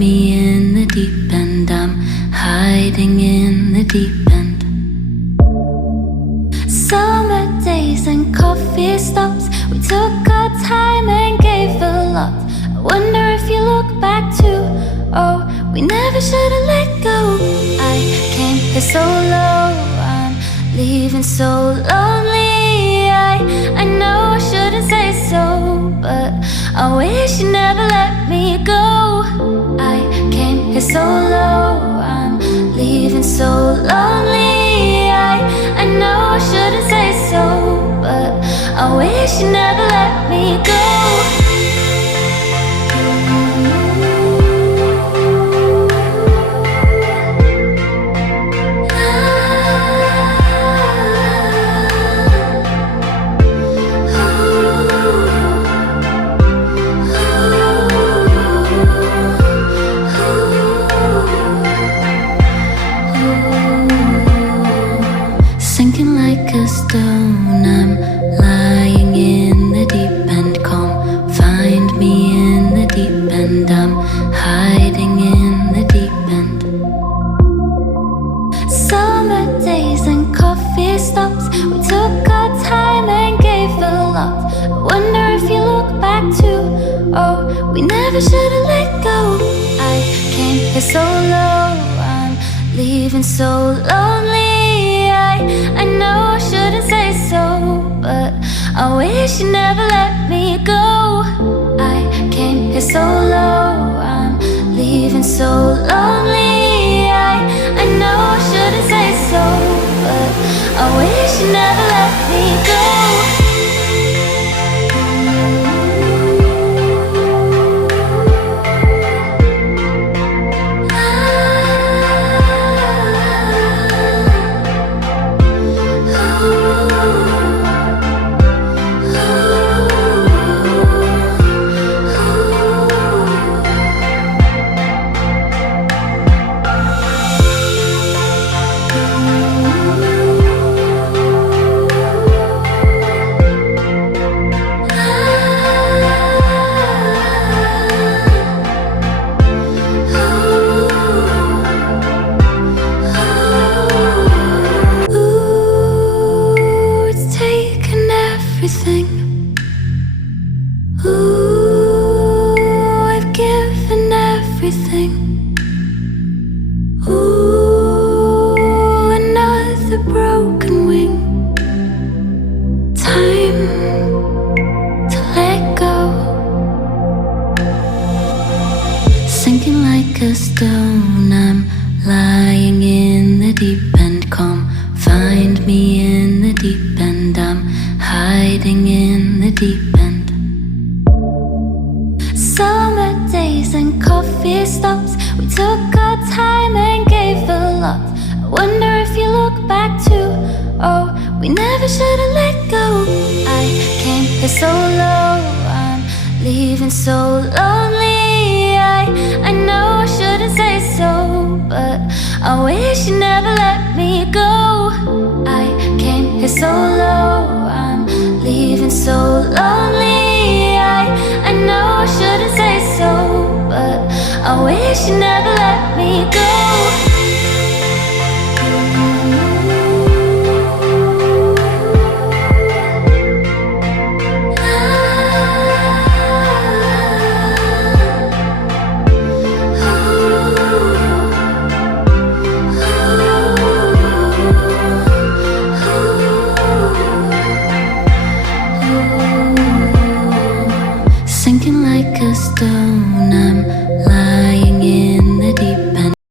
me in the deep end. I'm hiding in the deep end. Summer days and coffee stops, we took our time and gave a lot. I wonder if you look back too. Oh, we never should have let go. I came here so low, I'm leaving so lonely. I know I shouldn't say so, but I wish you never let me go. I came here so low, I'm leaving so lonely. I know I shouldn't say so, but I wish you never let me go. Sinking like a stone, I'm lying in the deep end. Come find me in the deep end. I'm hiding in the deep end. Summer days and coffee stops, we took our time and gave a lot. I wonder if you look back too. Oh, we never should have let go. I came here so low, I'm leaving so lonely. I know I shouldn't say so, but I wish you never let me go. I came here so low, I'm leaving so lonely. I know I shouldn't say so, but I wish you never let me go. I wish you never let me go.